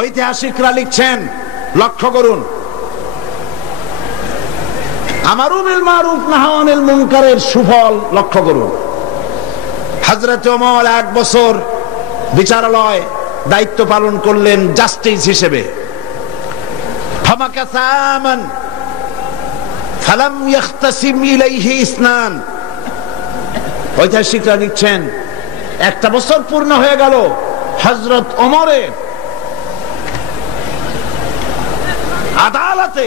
ঐতিহাসিকরা লিখছেন, লক্ষ্য করুন, আমারু বিল মারুফ নাহি আনিল মুনকারের সুফল লক্ষ্য করুন। হযরত ওমর 1 বছর বিচারালয় দায়িত্ব পালন করলেন জাস্টিস হিসেবে। ফামাকাসামান ফালাম ইয়াখতাসিম ইলাইহি ইসনান। ঐতিহাসিকরা লিখছেন 1 বছর পূর্ণ হয়ে গেল, হযরত ওমরের আদালতে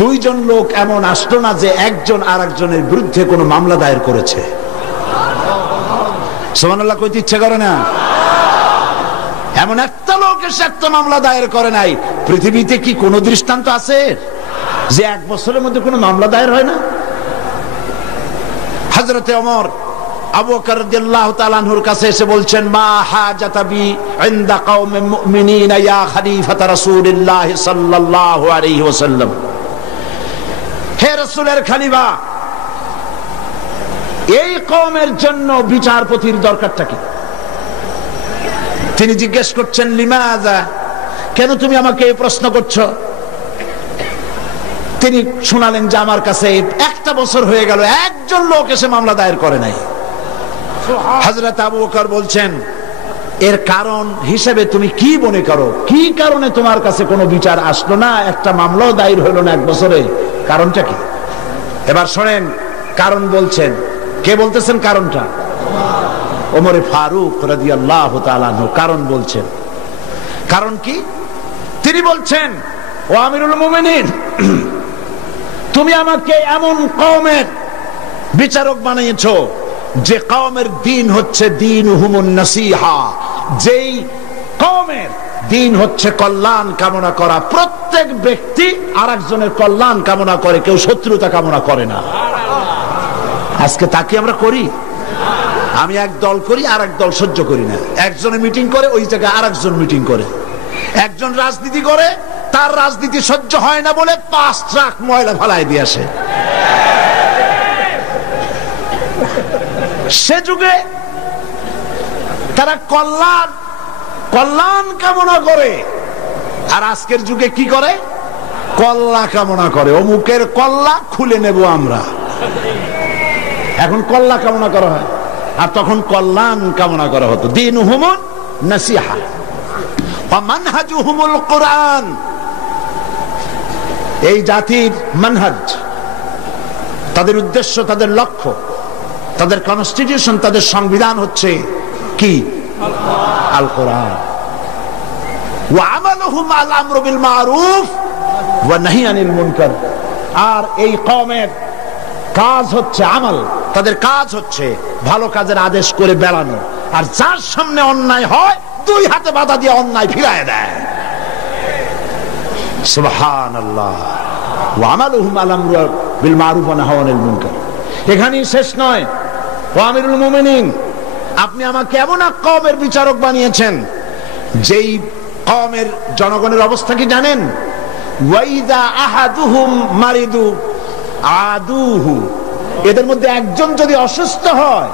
2 জন লোক এমন আসলো না যে একজন আরেকজনের বিরুদ্ধে কোনো মামলা দায়ের করেছে। সুবহানাল্লাহ কইতে ইচ্ছে করে না? এমন একটা লোক এসে একটা মামলা দায়ের করে নাই। পৃথিবীতে কি কোনো দৃষ্টান্ত আছে যে 1 বছরের মধ্যে কোনো মামলা দায়ের হয় না? হযরতে ওমর আবু বকর রাদিয়াল্লাহু তাআলা আনহুর কাছে এসে বলছেন, মা হাজাতা বি ইনদা কওমিন মুমিনিনা ইয়া খলিফাতা রাসূলিল্লাহ সাল্লাল্লাহু আলাইহি ওয়াসাল্লাম। হে রাসূলের খলিফা, এই কওমের জন্য বিচারপতির দরকারটা কি? তিনি জিজ্ঞেস করছেন, লিমাযা, কেন তুমি আমাকে এই প্রশ্ন করছো? তিনি শোনালেন যে আমার কাছে 1 বছর হয়ে গেল, একজন লোক এসে মামলা দায়ের করে নাই। হযরত আবু বকর বলছেন, এর কারণ হিসেবে তুমি কি মনে করো? কি কারণে তোমার কাছে কোনো বিচার আসলো না, একটা মামলাও দায়ের হলো না 1 বছরে? কারণটা কি? এবার শোনেন, কারণ বলছেন। কে বলতেছেন কারণটা? ওমর ফারুক রাদিয়াল্লাহু তাআলা আনহু কারণ বলছেন। কারণ কি? তিনি বলছেন, ও আমিরুল মুমিনিন, তুমি আমাকে এমন কওমের বিচারক বানিয়েছো যে কওমের দ্বীন হচ্ছে দীনুহুমুন নাসিহা, যেই কওমের দ্বীন হচ্ছে কল্যাণ কামনা করা। প্রত্যেক ব্যক্তি আরেকজনের কল্যাণ কামনা করে, কেউ শত্রুতা কামনা করে না। আজকে তাকে আমরা করি? আমি এক দল করি, আর এক দল সহ্য করি না। একজনে মিটিং করে, ওই জায়গায় আরেকজন মিটিং করে। একজন রাজনীতি করে, তার রাজনীতি সহ্য হয় না বলে 5 ট্রাক ময়লা ফেলাই দিয়ে আসে। সে যুগে তারা কল্যাণ কামনা করে, আর আজকের যুগে কি করে? কল্লা কামনা করে। অমুকের কল্লা খুলে নেব আমরা। এখন কল্লা কামনা করা হয়, আর তখন কল্যাণ কামনা করা হতো। দীনুহুমুন নাসিহা ওয়া মানহাজুহুমুল কুরআন। এই জাতির মানহাজ, তাদের উদ্দেশ্য, তাদের লক্ষ্য, তাদের কনস্টিটিউশন, তাদের সংবিধান হচ্ছে কি? আল কোরআন। ওয়া আমালুহুম আল আমরু বিল মারুফ ওয়া নাহি আনিল মুনকার। আর এই কওমের কাজ হচ্ছে আমল, তাদের কাজ হচ্ছে ভালো কাজের আদেশ করে বেড়ানো, আর যার সামনে অন্যায় হয় 2 হাতে বাধা দিয়ে অন্যায় ফিরায় দেয়। সুবহানাল্লাহ। ওয়া আমালুহুম আল আমরু বিল মারুফ ওয়া নাহি আনিল মুনকার। এখানেই শেষ নয়। ও আমিরুল মুমিনিন, আপনি আমাকে এমন এক কওমের বিচারক বানিয়েছেন যেই কওমের জনগণের অবস্থা কি জানেন? ওয়াইদা আহাদুহুম মারিদু আদুহু। এদের মধ্যে একজন যদি অসুস্থ হয়,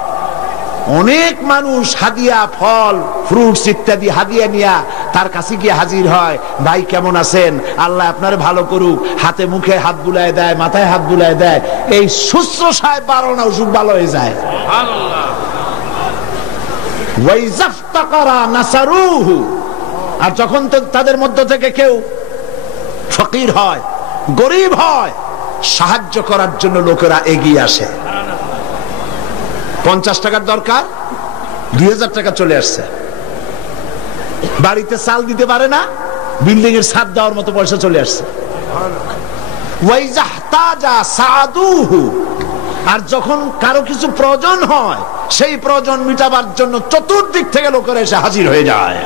অনেক মানুষ হাদিয়া, ফল, ফ্রুটস ইত্যাদি হাদিয়া নিয়ে তার কাছে গিয়ে হাজির হয়। ভাই কেমন আছেন? আল্লাহ আপনার ভালো করুক। হাতে মুখে হাত বুলায় দেয়, মাথায় হাত বুলায় দেয়। এই শুশ্রূষায় 12 অসুখ ভালো হয়ে যায়। ওয়াইজাফতাকারা নাসারুহু। আর যখন তাদের মধ্য থেকে কেউ ফকির হয়, গরিব হয়, সাহায্য করার জন্য লোকেরা এগিয়ে আসে। 50 টাকার দরকার, 2000 টাকা চলে আসছে। বাড়িতে চাল দিতে পারে না, বিল্ডিং এর ছাদ দেওয়ার মতো পয়সা চলে আসছে। ওয়াইজাহতাজা সাদুহু। আর যখন কারো কিছু প্রয়োজন হয়, সেই প্রয়োজন মিটাবার জন্য চতুর্দিক থেকে লোকেরা এসে হাজির হয়ে যায়।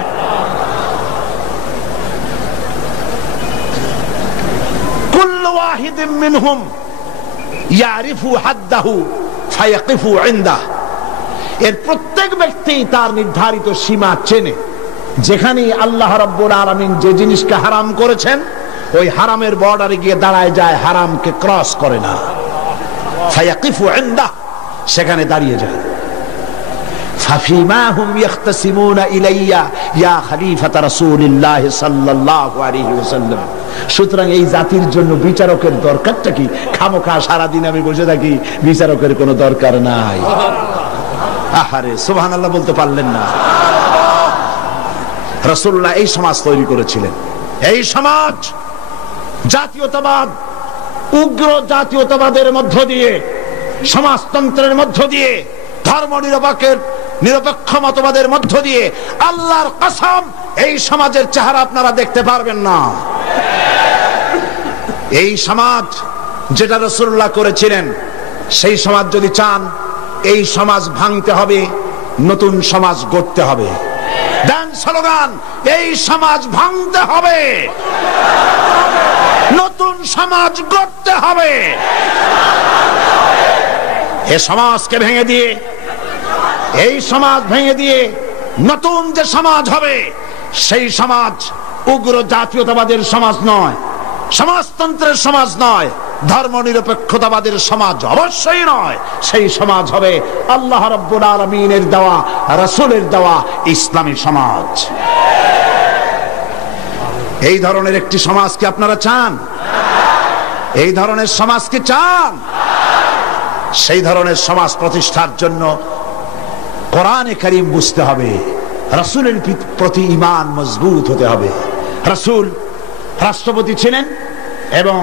কুল্লু ওয়াহিদিন মিনহুম ইয়ারিফু হাদ্দাহু ফায়াকিফু ইনদাহ। এর প্রত্যেক ব্যক্তি তার নির্ধারিত সীমা চেনে। যেখানে আল্লাহ রাব্বুল আলামিন যে জিনিসকে হারাম করেছেন, ওই হারামের বর্ডারে গিয়ে দাঁড়ায় যায়, হারামকে ক্রস করে না। ফায়াকিফু ইনদাহ, সেখানে দাঁড়িয়ে যায়। ফাফিমা হুম ইয়াখতাসিমুনা ইলাইয়া ইয়া খলিফাতা রাসূলিল্লাহ সাল্লাল্লাহু আলাইহি ওয়াসাল্লাম। সুতরাং এই জাতির জন্য বিচারকের দরকারটা কি? খামোখা সারাদিন আমি বসে থাকি, বিচারকের কোনো দরকার নাই। আহারে সুবহানাল্লাহ বলতে পারলেন না। রাসূলুল্লাহ এই সমাজ তৈরি করেছিলেন। এই সমাজ জাতীয়তাবাদ, উগ্র জাতীয়তাবাদের মধ্য দিয়ে, সমাজতন্ত্রের মধ্য দিয়ে, ধর্ম নিরপেক্ষ মতবাদের মধ্য দিয়ে, আল্লাহর কসম এই সমাজের চেহারা আপনারা দেখতে পারবেন না। এই সমাজ যেটা রাসূলুল্লাহ করেছিলেন, সেই সমাজ যদি চান, এই সমাজ ভাঙতে হবে, নতুন সমাজ গড়তে হবে। দেন স্লোগান, এই সমাজ ভাঙতে হবে, নতুন সমাজ গড়তে হবে। এই সমাজকে ভেঙে দিয়ে, এই সমাজ ভেঙে দিয়ে নতুন যে সমাজ হবে, সেই সমাজ উগ্র জাতীয়তাবাদের সমাজ নয়, সমাজতন্ত্রের সমাজ নয়, ধর্ম নিরপেক্ষতাবাদের সমাজ অবশ্যই নয়। সেই সমাজ হবে আল্লাহ রাব্বুল আলামিনের দেওয়া, রাসূলের দেওয়া ইসলামী সমাজ। এই ধরনের একটি সমাজ কি আপনারা চান? এই ধরনের সমাজ কি চান? সেই ধরনের সমাজ প্রতিষ্ঠার জন্য কোরআনে কারীম বুঝতে হবে, রাসূলের প্রতি ঈমান মজবুত হতে হবে। রাসূল রাষ্ট্রপতি ছিলেন এবং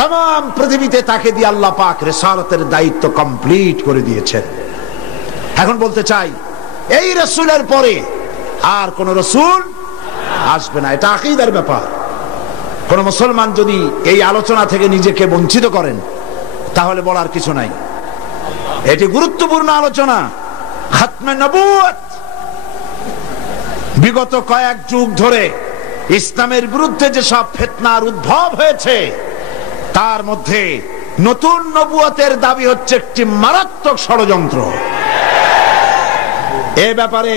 तमाम পৃথিবীতে তাকে দিয়ে আল্লাহ পাক রিসালাতের দায়িত্ব কমপ্লিট করে দিয়েছেন। এখন বলতে চাই, এই রাসূলের পরে আর কোন রাসূল আসবে না। এটা আকীদার ব্যাপার। কোন মুসলমান যদি এই আলোচনা থেকে নিজেকে বঞ্চিত করেন, তাহলে বলার কিছু নাই। এটি গুরুত্বপূর্ণ আলোচনা। খাতমে নবুয়ত, বিগত কয়েক যুগ ধরে ইসলামের বিরুদ্ধে যে সব ফিতনার উদ্ভব হয়েছে, তার মধ্যে নতুন নবুয়তের দাবি হচ্ছে একটি মারাত্মক ষড়যন্ত্র। এ ব্যাপারে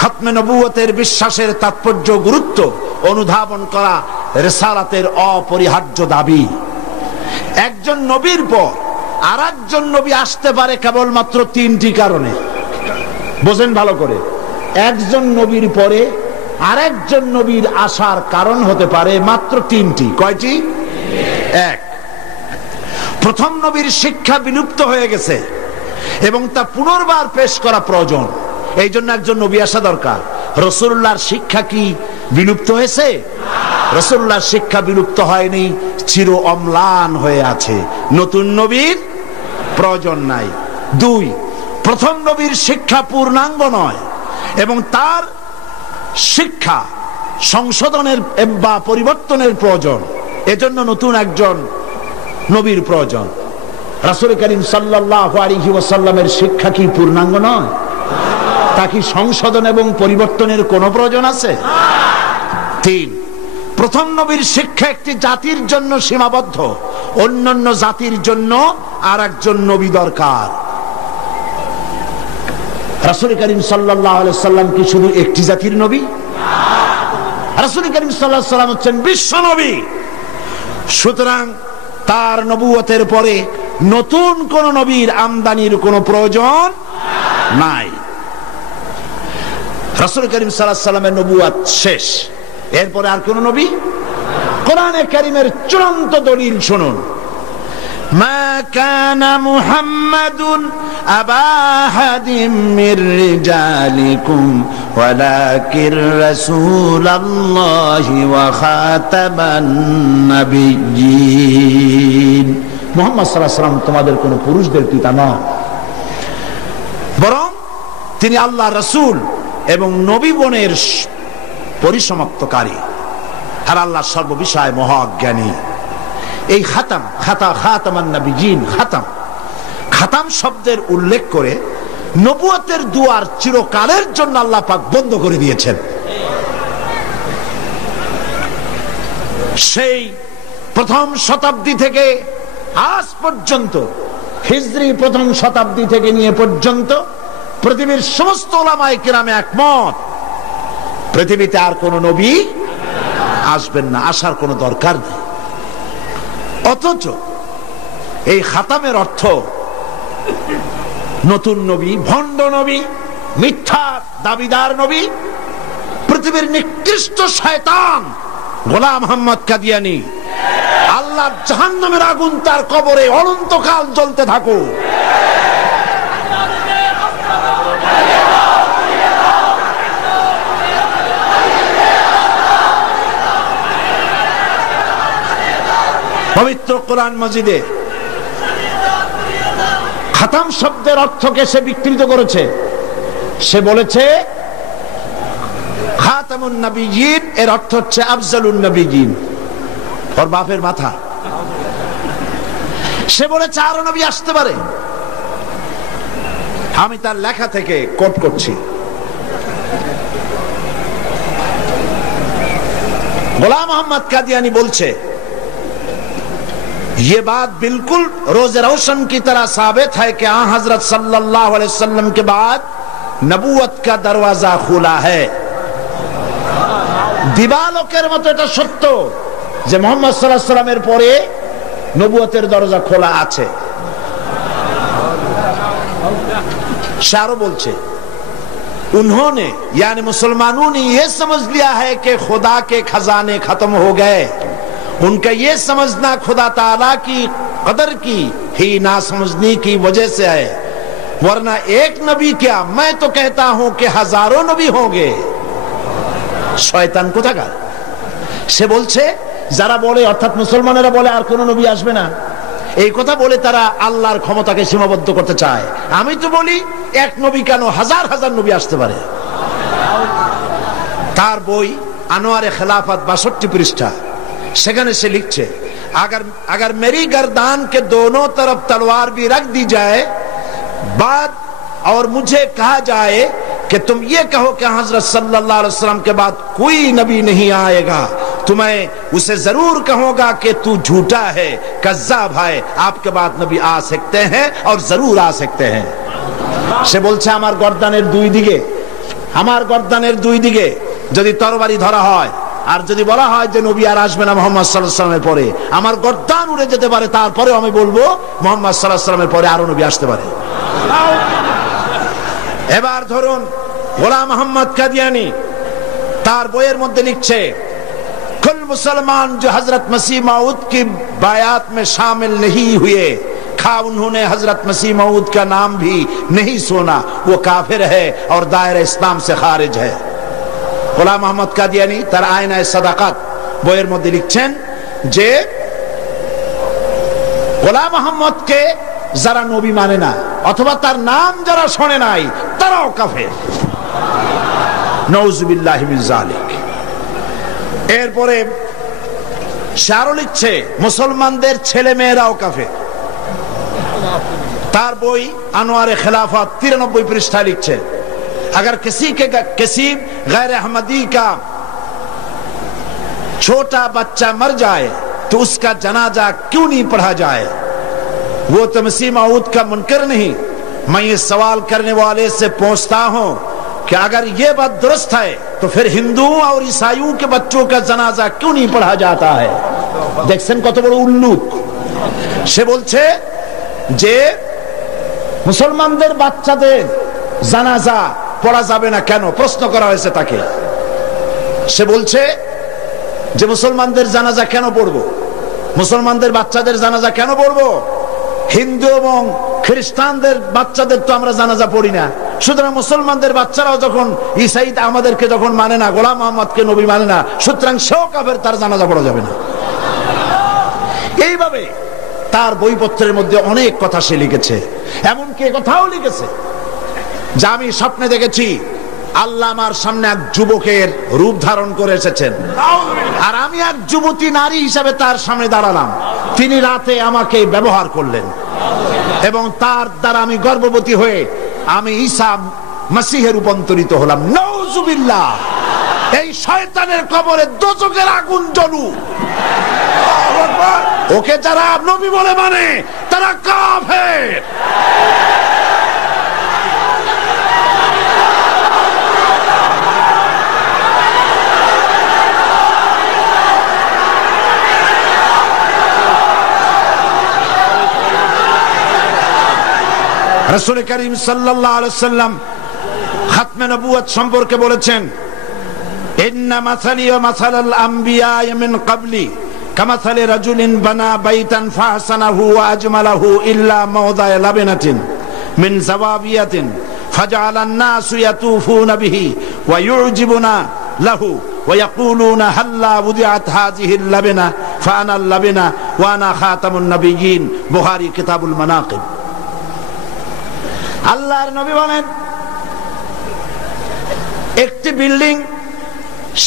খাতমে নবুয়তের বিশ্বাসের তাৎপর্য, গুরুত্ব অনুধাবন করা রিসালাতের অপরিহার্য দাবি। একজন নবীর পর আর একজন নবী আসতে পারে কেবলমাত্র তিনটি কারণে। বোঝেন ভালো করে, একজন নবীর পরে আরেকজন নবীর আসার কারণ হতে পারে মাত্র তিনটি। কয়টি? এক, প্রথম নবীর শিক্ষা বিলুপ্ত হয়ে গেছে এবং তা পুনর্বার পেশ করা প্রয়োজন, এই জন্য একজন নবী আসা দরকার। রাসূলুল্লাহর শিক্ষা কি বিলুপ্ত হয়েছে? রাসূলুল্লাহর শিক্ষা বিলুপ্ত হয়নি, চির অম্লান হয়ে আছে। নতুন নবীর প্রয়োজন নাই। দুই, প্রথম নবীর শিক্ষা পূর্ণাঙ্গ নয় এবং তার শিক্ষা সংশোধনের বা পরিবর্তনের প্রয়োজন, এজন্য নতুন একজন নবীর প্রয়োজন। রাসূল করিম সাল্লাল্লাহু আলাইহি ওয়াসাল্লামের শিক্ষা কি পূর্ণাঙ্গ নয়? তা কি সংশোধন এবং পরিবর্তনের কোনো প্রয়োজন আছে? তিন, প্রথম নবীর শিক্ষা একটি জাতির জন্য সীমাবদ্ধ, অন্যান্য জাতির জন্য আর একজন নবী দরকার। রাসূল করিম সাল্লাল্লাহু আলাইহি ওয়াসাল্লাম কি শুধু একটি জাতির নবী? রাসূল করিম সাল্লাল্লাহু আলাইহি ওয়াসাল্লাম হচ্ছেন বিশ্ব নবী। সুতরাং তার নবুয়তের পরে নতুন কোন নবীর আমদানির কোনো প্রয়োজন নাই। রাসূল করিম সাল্লাল্লাহু আলাইহি ওয়াসাল্লামের নবুয়ত শেষ, এরপরে আর কোন নবী? কোরআনে কারীমের চূড়ান্ত দলিল শুনুন। মা কানা মুহাম্মাদুন আবা আহাদিম মির রিজালিকুম ওয়ালাকির রাসূলুল্লাহি ওয়া খাতামান নাবিয়্যিন। মুহাম্মদ সাল্লাল্লাহু আলাইহি ওয়াসাল্লাম তোমাদের কোন পুরুষদের পিতা নন, বরং তিনি আল্লাহর রাসূল এবং নবীগণের পরিসমাপ্তকারী, আর আল্লাহ সর্ববিষয়ে মহাজ্ঞানী। এই খাতাম, খাতামান নাবিয়্যিন, খাতাম শব্দের উল্লেখ করে নবুয়তের দুয়ার চিরকালের জন্য আল্লাহ পাক বন্ধ করে দিয়েছেন। সেই প্রথম শতাব্দী থেকে আজ পর্যন্ত, হিজরি প্রথম শতাব্দী থেকে নিয়ে পর্যন্ত পৃথিবীর সমস্ত উলামায়ে কিরামে একমত, পৃথিবীতে আর কোন নবী আসবেন না, আসার কোনো দরকার নেই। অথচ এই খাতামের অর্থ নতুন নবী, ভণ্ড নবী, মিথ্যা দাবিদার নবী, পৃথিবীর নিকৃষ্ট শয়তান গোলাম মোহাম্মদ কাদিয়ানী, আল্লাহর জাহান্নামের আগুন তার কবরে অনন্তকাল জ্বলতে থাকুক। পবিত্র কোরআন মাজিদে খাতাম শব্দের অর্থকে সে বিকৃত করেছে। সে বলেছে খাতামুন নবিয়্যিন এর অর্থ হচ্ছে আফজালুন নবিয়্যিন। ওর বাপের মাথা। সে বলেছে আরো নবী আসতে পারে। আমি তার লেখা থেকে কোট করছি। গোলাম মোহাম্মদ কাদিয়ানী বলছে, ये बात बिल्कुल रोज रोशन की तरह साबित है कि आ हजरत सल्लल्लाहु अलैहि वसल्लम के बाद नबूवत का दरवाजा खुला है। दिवालोकेर मतो এটা সত্য যে মুহাম্মদ সাল্লাল্লাহু আলাইহি ওয়াসাল্লামের পরে নবুয়তের দরজা খোলা আছে। शारो बोलছে, उन्होंने यानी मुसलमानों ने यह समझ लिया है कि खुदा के खजाने खत्म हो गए। उनका ये समझना खुदा ताला की कदर की ही ना समझने की वजह से है, वरना एक नबी क्या, मैं तो कहता हूं कि हजारों नबी होंगे। शयतान কোথাকার? সে বলছে যারা বলে, অর্থাৎ মুসলমানেরা বলে আর কোন নবী আসবে না, এই কথা বলে তারা আল্লাহর ক্ষমতাকে সীমাবদ্ধ করতে চায়। আমি তো বলি এক নবী কেন, হাজার হাজার নবী আসতে পারে। তার বই আনোয়ারে খেলাফত 62 পৃষ্ঠা, সেখানে সে লিখছে, अगर मेरी गर्दान के दोनों तरफ तलवार भी रख दी जाए बाद और मुझे कहा जाए कि तुम ये कहो कि हजरत सल्लल्लाहु अलैहि वसल्लम के बाद कोई नबी नहीं आएगा, तो मैं उसे जरूर कहूंगा कि तू झूठा है, कज़्ज़ाब है, आपके बाद नबी आ सकते हैं और जरूर आ सकते हैं। সে বলছে আমার গর্দানের দুই দিকে যদি তরবারি ধরা হয় আর যদি বলা হয় যে নবী আর আসবে না মুহাম্মদ সাল্লাল্লাহু আলাইহি ওয়াসাল্লামের পরে, আমার গর্দান উড়ে যেতে পারে, তারপরেও আমি বলবো মুহাম্মদ সাল্লাল্লাহু আলাইহি ওয়াসাল্লামের পরে আরো নবী আসতে পারে। এবার ধরুন গোলাম মোহাম্মদ কাদিয়ানী তার বইয়ের মধ্যে লিখছে, कुल मुसलमान जो हजरत मसीह मऊद की बायात में शामिल नहीं हुए, खा उन्होंने हजरत मसीह मऊद का नाम भी नहीं सुना, वो काफिर है और दायरा इस्लाम से खारिज है। গোলাম মোহাম্মদ কাদিয়ানী তার আয়নায়ে সাদাকাত বইয়ের মধ্যে লিখছেন যে গোলাম মোহাম্মদকে যারা নবী মানে না অথবা তার নাম যারা শোনে নাই তারাও কাফের। নাউযুবিল্লাহি মিন যালিক। এরপরে শারও লিখছে মুসলমানদের ছেলে মেয়েরাও কাফের। তার বই আনোয়ারে খেলাফত 93 পৃষ্ঠা লিখছে, अगर किसी गैर अहमदी का छोटा बच्चा मर जाए तो उसका जनाजा क्यों नहीं पढ़ा जाए, वो तो मसीह मऊद का मुनकर नहीं। मैं ये सवाल करने वाले से पूछता हूं कि अगर ये बात दुरुस्त है तो फिर हिंदुओं और ईसाइयों के बच्चों का जनाजा क्यों नहीं पढ़ा जाता है। দেখছেন কত বড় উল্লুক। সে বলছে যে মুসলমানদের বাচ্চাদের জানাজা পড়া যাবে না কেন, প্রশ্ন করা হয়েছে তাকে। সে বলছে যে মুসলমানদের জানাজা কেন পড়বো, মুসলমানদের বাচ্চাদের জানাজা কেন পড়বো, হিন্দু এবং খ্রিস্টানদের বাচ্চাদের তো আমরা জানাজা পড়ি না, সুতরাং মুসলমানদের বাচ্চারাও যখন ঈসাই আমাদেরকে যখন মানে না, গোলাম মোহাম্মদকে নবী মানে না, সুতরাং সেও কাফের, তার জানাজা পড়া যাবে না। এইভাবে তার বইপত্রের মধ্যে অনেক কথা সে লিখেছে। এমনকি কথাও লিখেছে যে আমি স্বপ্নে দেখেছি আল্লাহ আমার সামনে এক যুবকের রূপ ধারণ করে এসেছেন, আর আমি এক যুবতী নারী হিসেবে তার সামনে দাঁড়ালাম। তিনি রাতে আমাকে ব্যবহার করলেন এবং তার দ্বারা আমি গর্ভবতী হয়ে আমি ঈসা মসিহে রূপান্তরিত হলাম। নাউযুবিল্লাহ। এই শয়তানের কবরে দোজখের আগুন জ্বলুক। ওকে যারা নবী বলে মানে তারা কাফের। रसूल करीम सल्लल्लाहु अलैहि वसल्लम খাতমে নবুয়ত সম্পর্কে বলেছেন, ইন্না মাসালি ওয়া মাসালাল আমবিয়া মিন ক্বাবলি কামাসালি রাজুলিন বানা বাইতান ফাহসানাহু ওয়া আজমালাহু ইল্লা মাওদা'a লাবিনাতিন মিন যাওয়াবিয়াতিন ফাজআলান নাসু ইয়াতুফুনা বিহি ওয়া ইউজিবুনা লাহু ওয়া ইয়াকুলুনা হাল্লা উদিআত হাযিহিল লাবিনা ফাআনা আল লাবিনা ওয়া আনা খাতামুন নবিয়্যিন। বুখারী কিতাবুল মানাকিব। আল্লাহর নবী বলেন, একটি বিল্ডিং,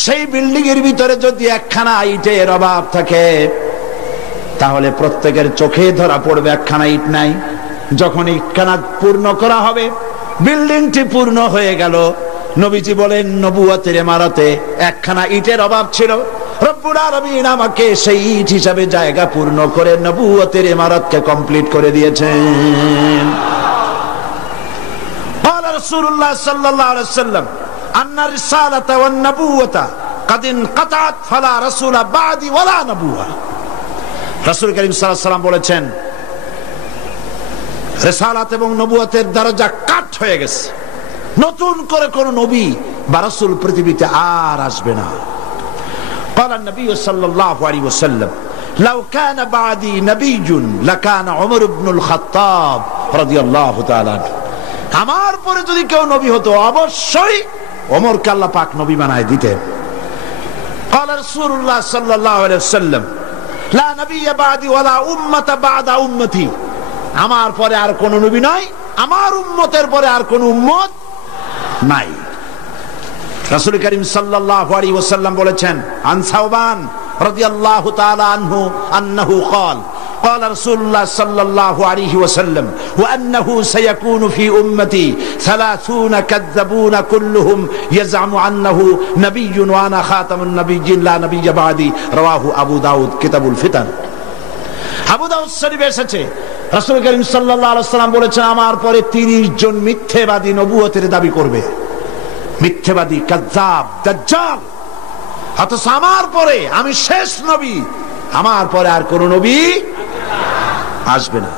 সেই বিল্ডিং এর ভিতরে যদি একখানা ইটের অভাব থাকে তাহলে প্রত্যেকের চোখে ধরা পড়বে একখানা ইট নাই। যখন ইটখানা পূর্ণ করা হবে, বিল্ডিংটি পূর্ণ হয়ে গেল, নবীজি বলেন নবুয়তের ইমারতে একখানা ইটের অভাব ছিল, রব্বুল আলামিন আমাকে সেই ইট হিসাবে জায়গা পূর্ণ করে নবুয়তের ইমারতকে কমপ্লিট করে দিয়েছেন। قال رسول الله صلى الله عليه وسلم أن الرسالة والنبوة قد انقطعت فلا رسول بعدي ولا نبوة। রাসূল করিম সাল্লাল্লাহু আলাইহি ওয়াসাল্লাম বলেছেন, রিসালাত এবং নবুয়তের দরজা কাট হয়ে গেছে, নতুন করে কোন নবী বা রাসূল পৃথিবীতে আর আসবে না। قال النبي صلى الله عليه وسلم لو كان بعدي نبي لكان عمر بن الخطاب رضي الله تعالى عنه। আমার পরে যদি কেউ নবী হতো অবশ্যই ওমরকে আল্লাহ পাক নবী বানায় দিতেন। قال رسول الله صلى الله عليه وسلم لا نبي بعدي ولا أمة بعد أمتي। আমার পরে আর কোন নবী নাই, আমার উম্মতের পরে আর কোন উম্মত নাই। রাসূল করিম সাল্লাল্লাহু আলাইহি ওয়াসাল্লাম বলেছেন, আন সাওবান রাদিয়াল্লাহু তাআলা আনহু আন্নাহু قال قال رسول الله صلى الله عليه وسلم وأنه سيكون في أمتي 30 كذبون كلهم يزعم أنه نبي وأنا خاتم النبيين لا نبي بعدي। رواه أبو داود كتاب الفتن। আবু দাউদ শরীফে এসেছে, রাসূল করিম সাল্লাল্লাহু আলাইহি ওয়াসাল্লাম বলেছেন, আমার পরে 30 জন মিথ্যাবাদী নবুয়তের দাবি করবে। মিথ্যাবাদী, কাযযাব, দাজ্জাল। অথচ আমার পরে আমি শেষ নবী, আমার পরে আর কোন নবী আসবে না।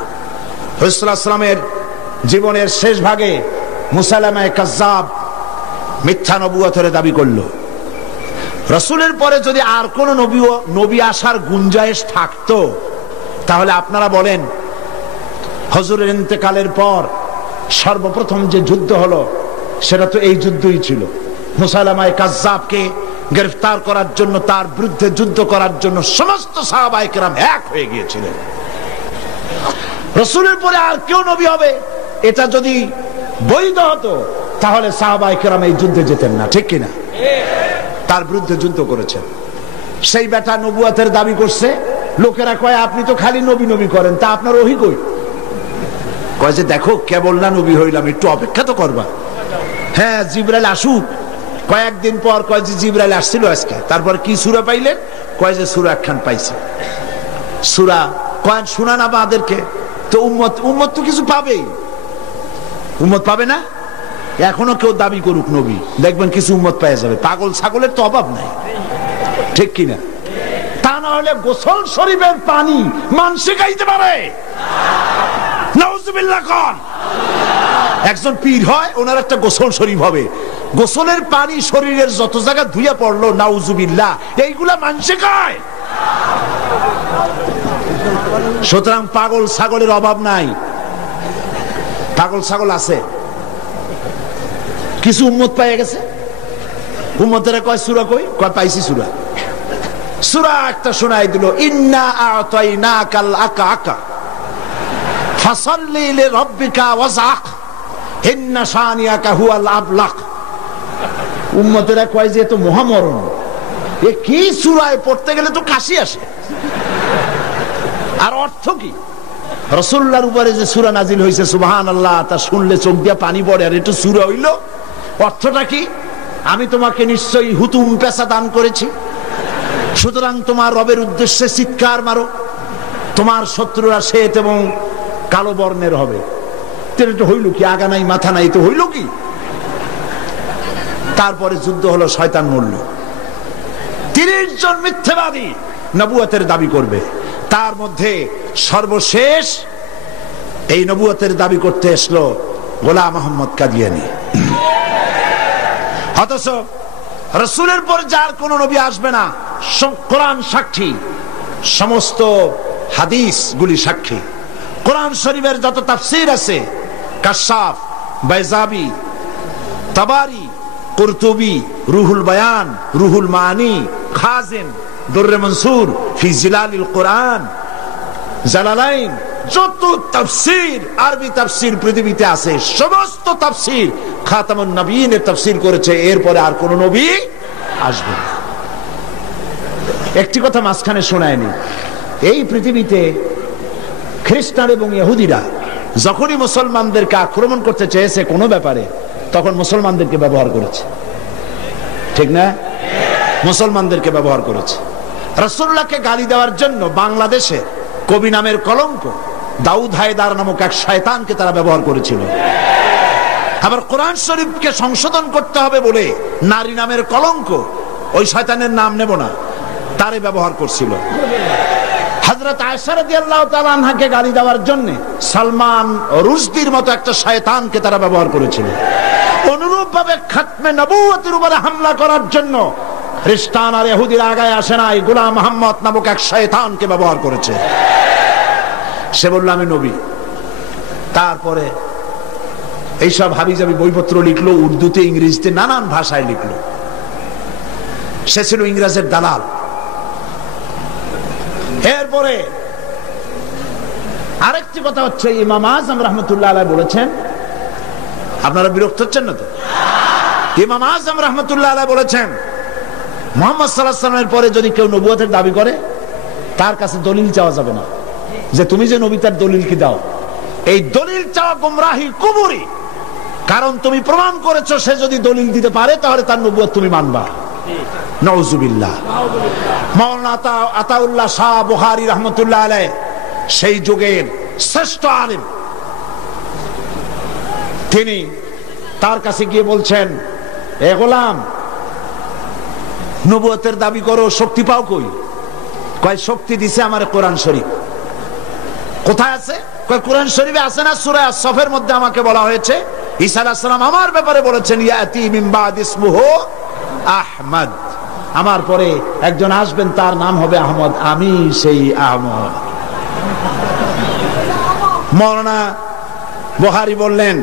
রাসূল সাল্লাল্লাহু আলাইহি ওয়াসাল্লামের জীবনের শেষ ভাগে মুসাইলামায়ে কাযযাব মিথ্যা নবুয়তের দাবি করল। রাসূলের পরে যদি আর কোন নবী আসার গুঞ্জাইশ থাকতো তাহলে আপনারা বলেন, হুজুরের ইন্তেকালের পর সর্বপ্রথম যে যুদ্ধ হলো সেটা তো এই যুদ্ধই ছিল। মুসাইলামায়ে কাযযাবকে গ্রেফতার করার জন্য, তার বিরুদ্ধে যুদ্ধ করার জন্য সমস্ত সাহাবায়ে কেরাম এক হয়ে গিয়েছিলেন। রাসূলের পরে আর কেউ নবী হবে এটা যদি বৈধ হতো তাহলে সাহাবায়ে কেরাম এই যুদ্ধে যেতেন না, ঠিক কিনা? তার বিরুদ্ধে যুদ্ধ করেছেন। সেই বেটা নবুয়তের দাবি করছে, লোকেরা কয় আপনি তো খালি নবী নবী করেন, তা আপনার ওহী কই? কয় যে দেখো কেবল না নবী হইলাম, একটু অপেক্ষা তো করবা। হ্যাঁ, জিবরাইল আসুক। কয়েকদিন পর কয় যে জিবরাইল আসছিল আজকে। তারপর কি সূরা পাইলেন? কয় যে সূরা একখান পাইছে। সূরা কয় শোনা না আমাদেরকে, তো উম্মত তো কিছু পাবেই। উম্মত পাবে না? এখনো কেউ দাবি করুক নবী, দেখবেন কিছু উম্মত পেয়ে যাবে। পাগল ছাগলের তো অভাব নাই, ঠিক কিনা? তা না হলে গোসল শরীফের পানি মানুষে খাইতে পারে? নাউজুবিল্লাহ। কোন একজন পীর হয়, ওনার একটা গোসল শরীফ হবে, গোসলের পানি শরীরের যত জায়গা ধুইয়া পড়লো, নাউজুবিল্লাহ, এইগুলা মানুষে খায়। সুতরাং পাগল ছাগলের অভাব নাই। পাগল ছাগল আছে, কিছু উম্মত পেয়ে গেছে। উম্মতেরা কয় সূরা কই? কয় পাইছি সূরা। সূরা একটা শোনাই দিল, ইন্না আ'তাইনাকাল আকা ফাসাল্লি লিরাব্বিকা ওয়াজআক ইন্না শানিয়াকা হুয়াল আবলাক। উম্মতেরা কয় যে তো মহামরণ, এ কি সূরায় পড়তে গেলে তো কাশি আসে। আর অর্থ কি? রাসূলুল্লাহর উপরে যে সূরা নাজিল হয়েছে সুবহানাল্লাহ, তা শুনলে চোখ দিয়ে পানি পড়ে। আর এটা সূরা হইল, অর্থটা কি? আমি তোমাকে নিশ্চয়ই হুতুম পেশা দান করেছি, সুতরাং তোমার রবের উদ্দেশ্যে চিৎকার মারো, তোমার শত্রুরা শ্বেত এবং কালো বর্ণের হবে। এটা হইল কি? আগা নাই মাথা নাই, তো হইল কি? তারপরে যুদ্ধ হলো, শয়তান মরল। 30 জন মিথ্যাবাদী নবুয়তের দাবি করবে। তার মধ্যে সর্বশেষ এই নবুয়তের দাবি করতে এসলো গোলাম আহমদ কাদিয়ানী। অথচ রাসূলের পর যার কোন নবী আসবে না, কোরআন সাক্ষী, সমস্ত হাদিস গুলি সাক্ষী। কোরআন শরীফের যত তাফসীর আছে, কাশাফ, বাইজাবি, তাবারি, কুরতুবি, রুহুল বায়ান, রুহুল মানি, খাজিন, দুররে মনসুর ফি জিলালিল কোরআন, জালালাইন, যত তাফসীর, আরবি তাফসীর পৃথিবীতে আছে, সমস্ত তাফসীর খাতামুন নবীনের তাফসীর করেছে। এরপরে আর কোন নবী আসবে না। একটি কথা মাঝখানে শোনায়নি, এই পৃথিবীতে খ্রিস্টান এবং ইহুদিরা যখনই মুসলমানদেরকে আক্রমণ করতে চেয়েছে কোনো ব্যাপারে, তখন মুসলমানদেরকে ব্যবহার করেছে, ঠিক না? মুসলমানদেরকে ব্যবহার করেছে। রাসূলুল্লাহকে গালি দেওয়ার জন্য বাংলাদেশে কবি নামের কলঙ্ক দাউদ হায়দার নামক এক শয়তানকে তারা ব্যবহার করেছিল। আবার কোরআন শরীফকে সংশোধন করতে হবে বলে নারী নামের কলঙ্ক, ওই শয়তানের নাম নেব না, তারে ব্যবহার করছিল। হযরত আয়েশা রাদিয়াল্লাহু তাআলা আনহাকে গালি দেওয়ার জন্য সালমান রুশদির মতো একটা শয়তানকে তারা ব্যবহার করেছিল। অনুরূপ ভাবে খাতমে নবুয়তের উপরে হামলা করার জন্য খ্রিস্টান আর ইহুদিরা আগায় আসে নাই, গোলাম মুহাম্মদ নামক এক শয়তানকে ব্যবহার করেছে। সে বলল আমি নবী। তারপরে এইসব হাবিজাবি বইপত্র লিখলো, উর্দুতে, ইংরেজিতে, নানান ভাষায় লিখলো। সে ছিল ইংরেজের দালাল। এরপরে আরেকটি কথা হচ্ছে, ইমাম আযম রাহমাতুল্লাহ আলাইহি বলেছেন, আপনারা বিরক্ত হচ্ছেন না তো? ইমাম আযম রাহমাতুল্লাহ আলাইহি বলেছেন, মুহাম্মদ সাল্লাল্লাহু আলাইহি ওয়াসাল্লামের পরে যদি কেউ নবুয়তের দাবি করে, তার কাছে দলিল চাওয়া যাবে না, যে তুমি যে নবী তার দলিল কি দাও। এই দলিল চাওয়া গুমরাহি, কুফরি। কারণ তুমি প্রমাণ করেছো সে যদি দলিল দিতে পারে তাহলে তার নবুয়ত তুমি মানবা। নাউজুবিল্লাহ। মাওলানা আতাউল্লাহ শাহ বুখারী রাহমাতুল্লাহ আলাইহি সেই যুগের শ্রেষ্ঠ আলেম, তিনি তার কাছে গিয়ে বলছেন, এ গোলাম, নবুয়তের দাবি করো, শক্তি পাও কই? কয় শক্তি দিছে আমার কোরআন শরীফ। কোথায় আছে? কয় কোরআন শরীফে আছে না, সূরা আস-সফের মধ্যে আমাকে বলা হয়েছে ঈসা আলাইহিস সালাম আমার ব্যাপারে বলেছেন, ইয়াতি মিন বাদ ইসমুহু আহমদ, আমার পরে একজন আসবেন তার নাম হবে আহমদ, আমি সেই আহমদ। মাওলানা বুখারী বললেন,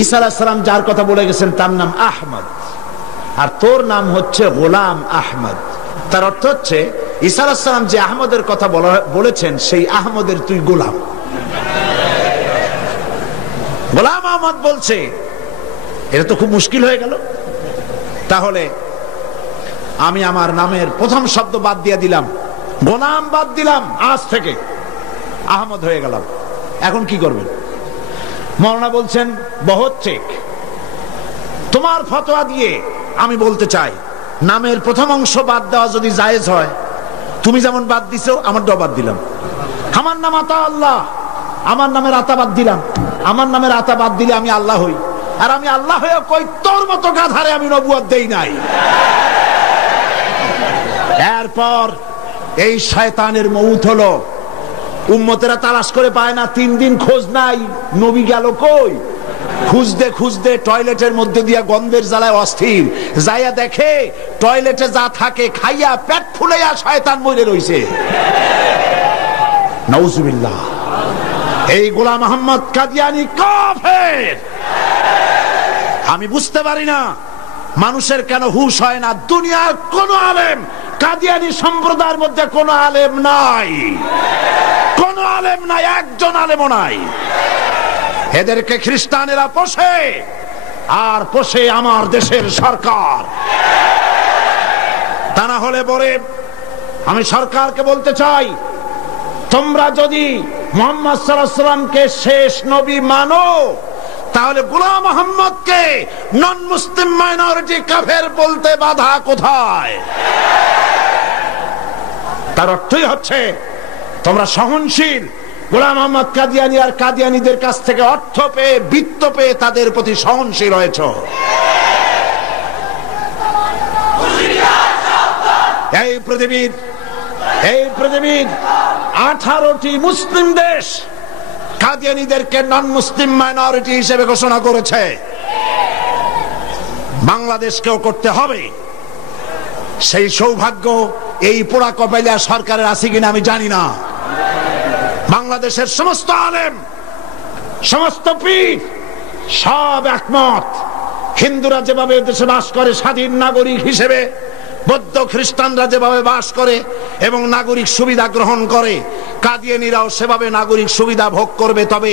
ঈসা আলাইহিস সালাম যার কথা বলে গেছেন তার নাম আহমদ, আর তোর নাম হচ্ছে গোলাম আহমদ। তার অর্থ হচ্ছে ঈসা আলাইহিস সালাম যে আহমদের কথা বলেছেন সেই আহমদের তুই গোলাম। গোলাম আহমদ বলছে, এটা তো খুব মুশকিল হয়ে গেল। তাহলে আমি আমার নামের প্রথম শব্দ বাদ দিয়ে দিলাম, গোলাম বাদ দিলাম, আজ থেকে আহমদ হয়ে গেলাম। এখন কি করবেন? মাওলানা বলছেন, বহুত ঠিক, তোমার ফতোয়া দিয়ে আমি বলতে চাই, নামের প্রথম অংশ বাদ দেওয়া যদি জায়েজ হয়, তুমি যেমন বাদ দিছো আমারটাও বাদ দিলাম। আমার নাম আতা আল্লাহ, আমার নামের আতা বাদ দিলাম। আমার নামের আতা বাদ দিলে আমি আল্লাহ হই, আর আমি আল্লাহ হয়ে কই তোর মতো গাধারে আমি নবুয়ত দেই নাই। এরপর এই শয়তানের মউত হলো। উম্মতেরা তালাশ করে পায় না, 3 দিন খোঁজ নাই, নবী গেল কই? খুঁজতে খুঁজতে টয়লেটের মধ্যে দিয়া গন্ধের জ্বালায় অস্থির, যাইয়া দেখে টয়লেটে যা থাকে খাইয়া পেট ফুলাইয়া শয়তান মরে রইছে। নাউজুবিল্লাহ। এই গোলাম মুহাম্মদ কাদিয়ানী কাফের। আমি বুঝতে পারি না মানুষের কেন হুশ হয় না। দুনিয়ার কোন আলেম, কাদিয়ানী সম্প্রদায়ের মধ্যে কোন আলেম নাই, কোন আলেম নাই, একজন আলেমও নাই। এদেরকে খ্রিস্টানেরা পোষে, আর পোষে আমার দেশের সরকার। তা না হলে পরে আমি সরকারকে বলতে চাই, তোমরা যদি মুহাম্মদ সাল্লাল্লাহু আলাইহি ওয়াসাল্লামকে শেষ নবী মানো, তাহলে গোলাম মুহাম্মদকে নন মুসলিম মাইনরিটি কাফের বলতে বাধা কোথায়? তার অর্থই হচ্ছে তোমরা সহনশীল, গোলাম মুহাম্মদ কাদিয়ানী আর কাদিয়ানীদের কাছ থেকে অর্থ পেয়ে, বৃত্ত পেয়ে তাদের প্রতি সহনশীল হয়েছ। এই পৃথিবীর 18টি মুসলিম দেশ কাদিয়ানীদেরকে নন মুসলিম মাইনরিটি হিসেবে ঘোষণা করেছে। বাংলাদেশকেও করতে হবে। সেই সৌভাগ্য এই পোড়া কপাইলা সরকারের আছে কিনা আমি জানি না। বাংলাদেশের সমস্ত আলেম, সমস্ত পীর সব একমত, হিন্দুরা যেভাবে দেশে বাস করে স্বাধীন নাগরিক হিসেবে, বৌদ্ধ খ্রিস্টানরা যেভাবে বাস করে এবং নাগরিক সুবিধা গ্রহণ করে, কাদিয়ানীরাও সেভাবে নাগরিক সুবিধা ভোগ করবে। তবে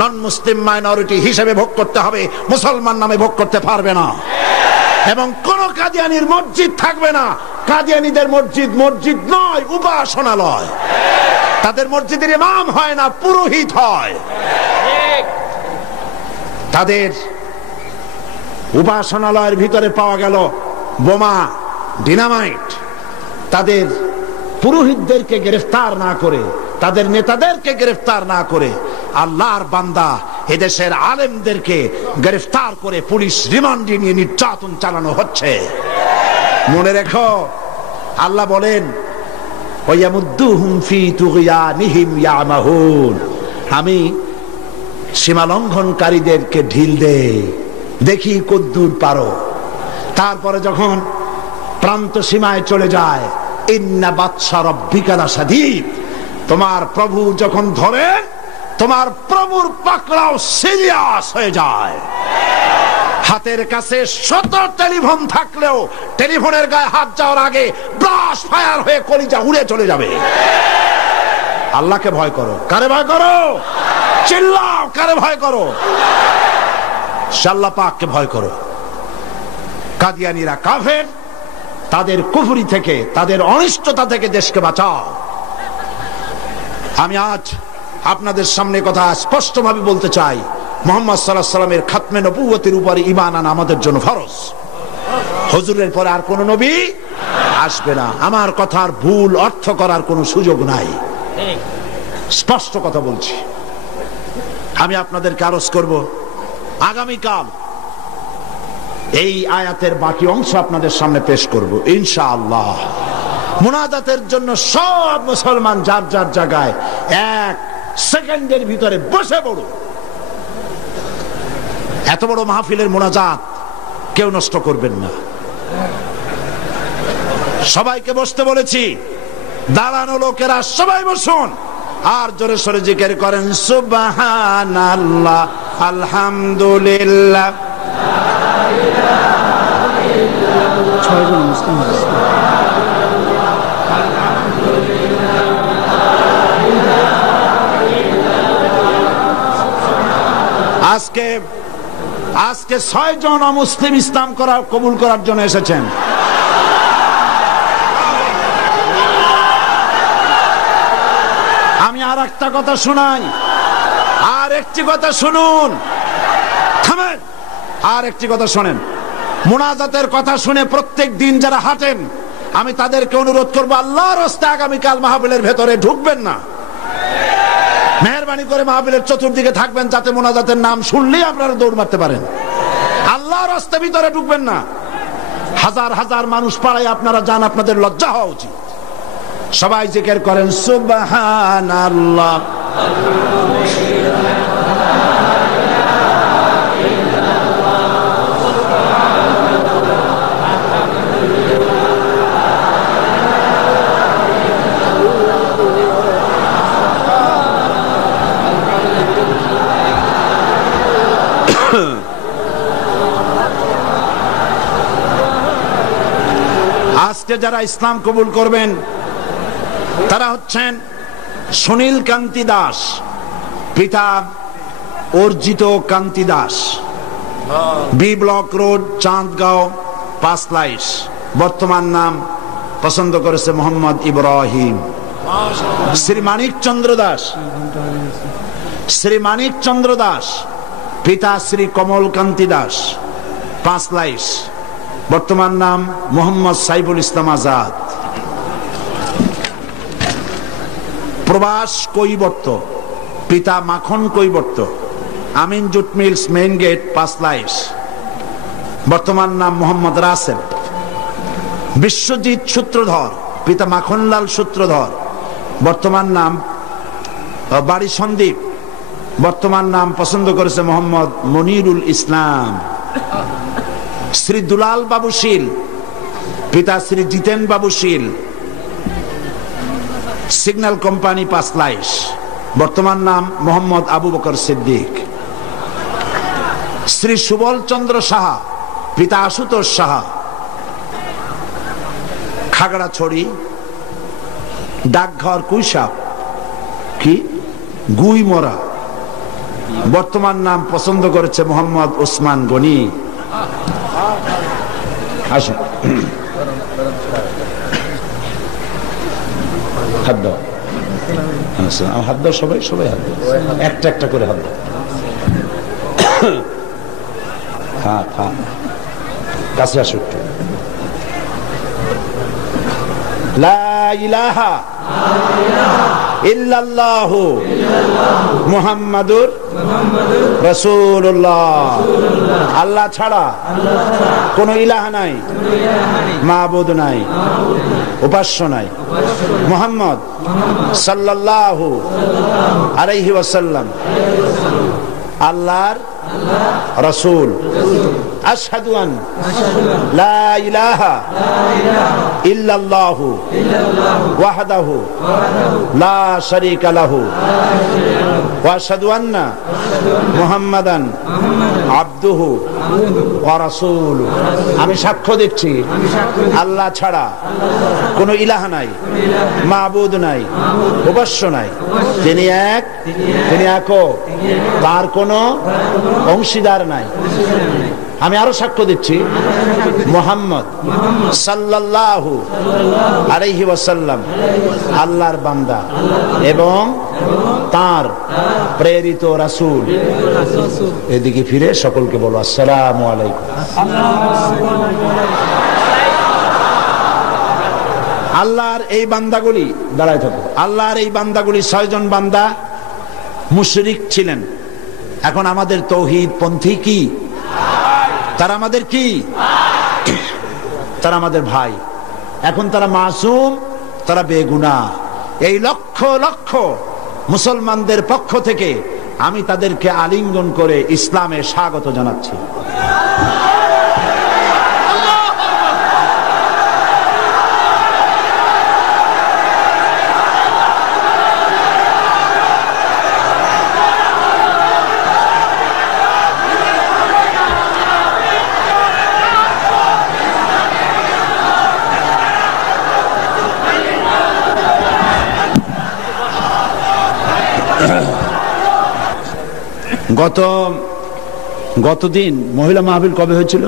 নন মুসলিম মাইনরিটি হিসেবে ভোগ করতে হবে, মুসলমান নামে ভোগ করতে পারবে না। এবং কোন কাদিয়ানীর মসজিদ থাকবে না। কাদিয়ানীদের মসজিদ মসজিদ নয়, উপাসনালয়। তাদের মসজিদের ইমাম হয় না, পুরোহিত হয়। তাদের উপাসনালয়ের ভিতরে পাওয়া গেল বোমা, ডিনামাইট। তাদের পুরোহিতদেরকে গ্রেফতার না করে, তাদের নেতাদেরকে গ্রেফতার না করে আল্লাহর বান্দা এদেশের আলেমদেরকে গ্রেফতার করে পুলিশ রিমান্ডে নিয়ে নির্যাতন চালানো হচ্ছে। মনে রেখো, আল্লাহ বলেন ওয়ায়ামুদ্দুহুম ফি তুগয়ানিহিম ইয়ামাহুন, আমি সীমা লঙ্ঘনকারীদেরকে ঢিল দেই, দেখি কদ্দূর পারো। তারপরে যখন প্রান্ত সীমায় চলে যায়, ইন্না বাতশা রাব্বিকা লাশাদীদ, তোমার প্রভু যখন ধরে, তোমার প্রভুর পাকড়াও সিরিয়াস হয়ে যায়। হাতের কাছে শত টেলিফোন থাকলেও টেলিফোনের গায়ে হাত যাওয়ার আগে ব্লাস্ট ফায়ার হয়ে কলিজা উড়ে চলে যাবে। আল্লাহকে ভয় করো। কারে ভয় করো? চিল্লাও, কারে ভয় করো? আল্লাহ পাককে ভয় করো। কাদিয়ানীরা কাফের, তাদের কুফরি থেকে, তাদের অনিষ্টতা থেকে দেশকে বাঁচাও। আমি আজ আপনাদের সামনে কথা স্পষ্টভাবে বলতে চাই, মুহাম্মদ সাল্লাল্লাহু আলাইহি সাল্লামের খাতমে নবুয়তের উপরে ঈমান আনা আমাদের জন্য ফরজ। হুজুরের পরে আর কোন নবী আসবে না। আমার কথার ভুল অর্থ করার কোনো সুযোগ নাই, স্পষ্ট কথা বলছি। আমি আপনাদেরকে আরজ করব, আগামীকাল এই আয়াতের বাকি অংশ আপনাদের সামনে পেশ করব ইনশাআল্লাহ। মুনাজাতের জন্য সব মুসলমান যার যার জায়গায় 1 সেকেন্ডের ভিতরে বসে পড়ো। এত বড় মাহফিলের মুনাজাত কেউ নষ্ট করবেন না। সবাইকে বসতে বলেছি, দাঁড়ানো লোকেরা সবাই বসুন, আর জোরে সোরে জিকির করেন সুবহানাল্লাহ, আলহামদুলিল্লাহ। আজকে 6 জন অমুসলিম ইসলাম কবুল করার জন্য এসেছেন। আমি আর একটা কথা শোনাই, আর একটি কথা শুনুন, থামেন, আর একটি কথা শোনেন। মুনাজাতের কথা শুনে প্রত্যেক দিন যারা হাঁটেন, আমি তাদেরকে অনুরোধ করবো, আল্লাহর রাস্তায় আগামীকাল মাহফিলের ভেতরে ঢুকবেন না। মেহরবানি করে মাহফিলের চতুর্দিকে থাকবেন, যাতে মুনাজাতের নাম শুনলেই আপনারা দৌড় মারতে পারেন। আল্লাহর রাস্তার ভিতরে ঢুকবেন না। হাজার হাজার মানুষ পাড়ায় আপনারা যান, আপনাদের লজ্জা হওয়া উচিত। সবাই জিকির করেন সুবহানাল্লাহ। আজকে যারা ইসলাম কবুল করবেন তারা হচ্ছেন সুনীল কান্তি দাস, পিতা Arjit Kanti Das, B block road, Chandgaon, 5 লাইশ। বর্তমান নাম পছন্দ করেছে মোহাম্মদ ইব্রাহিম। শ্রী মানিক চন্দ্র দাস, শ্রী মানিক চন্দ্র দাস, পিতা শ্রী কমল কান্তি দাস, 5 লাইশ। বর্তমান নাম মোহাম্মদ সাইফুল ইসলাম আজাদ। প্রবাস কৈবর্ত, পিতা মাখন কৈবর্ত, আমিন জুট মিলস, মেইন গেট, 5 লাইশ। বর্তমান নাম মোহাম্মদ রাসেল। বিশ্বজিৎ সূত্রধর, পিতা মাখনলাল সূত্রধর, বর্তমান নাম বাড়ি সন্দীপ। বর্তমান নাম পছন্দ করেছে মোহাম্মদ মনিরুল ইসলাম। শ্রী দুলাল বাবু শীল, পিতা শ্রী জিতেন বাবু শীল, সিগন্যাল কোম্পানি পাঁচলাইশ, বর্তমান নাম মোহাম্মদ আবু বকর সিদ্দিক। শ্রী সুবল চন্দ্র সাহা, পিতা আশুতোষ সাহা, খাগড়াছড়ি, ডাকঘর কুইসাপ কি গুইমরা, বর্তমান নাম পছন্দ করেছে মোহাম্মদ ওসমান গনি। আসুন হাত দাও, হাত দাও, সবাই সবাই হাত দাও, একটা একটা করে হাত দাও। হ্যাঁ হ্যাঁ, কাছে আসো একটু। লা ইলাহা ইল্লাল্লাহু মুহাম্মাদুর রাসূলুল্লাহ। আল্লাহ ছাড়া কোন ইলাহ নাই, মাবুদ নাই, উপাস্য নাই। মুহাম্মদ সাল্লাল্লাহু আলাইহি ওয়াসাল্লাম আল্লাহর রাসূল। আশহাদু আন লা ইলাহা ইল্লাল্লাহু ওয়াহদাহু লা শারীকা লাহু ওয়া আশহাদু আন্না মুহাম্মাদান আবদুহু ওয়া রাসূলুহু। আমি সাক্ষ্য দিচ্ছি আল্লাহ ছাড়া কোনো ইলাহ নাই, মাবুদ নাই, উপাস্য নাই। তিনি এক, তিনি একক, তার কোনো অংশীদার নাই। আমি আরো সাক্ষ্য দিচ্ছি মুহাম্মদ সাল্লাল্লাহু আলাইহি ওয়াসাল্লাম আল্লাহর বান্দা এবং তার প্রেরিত রাসূল। এদিকে ফিরে সকলকে বলো আসসালামু আলাইকুম। আল্লাহর এই বান্দাগুলি, দাঁড়ায় থাকো, আল্লাহর এই বান্দাগুলি 6 জন বান্দা মুশরিক ছিলেন। এখন আমাদের তৌহিদ পন্থী কি? তারা আমাদের কি? তারা আমাদের ভাই। এখন তারা মাসুম, তারা বেগুনাহ। এই লক্ষ লক্ষ মুসলমানদের পক্ষ থেকে আমি তাদেরকে আলিঙ্গন করে ইসলামে স্বাগত জানাচ্ছি। গতদিন মহিলা মাহফিল কবে হয়েছিল?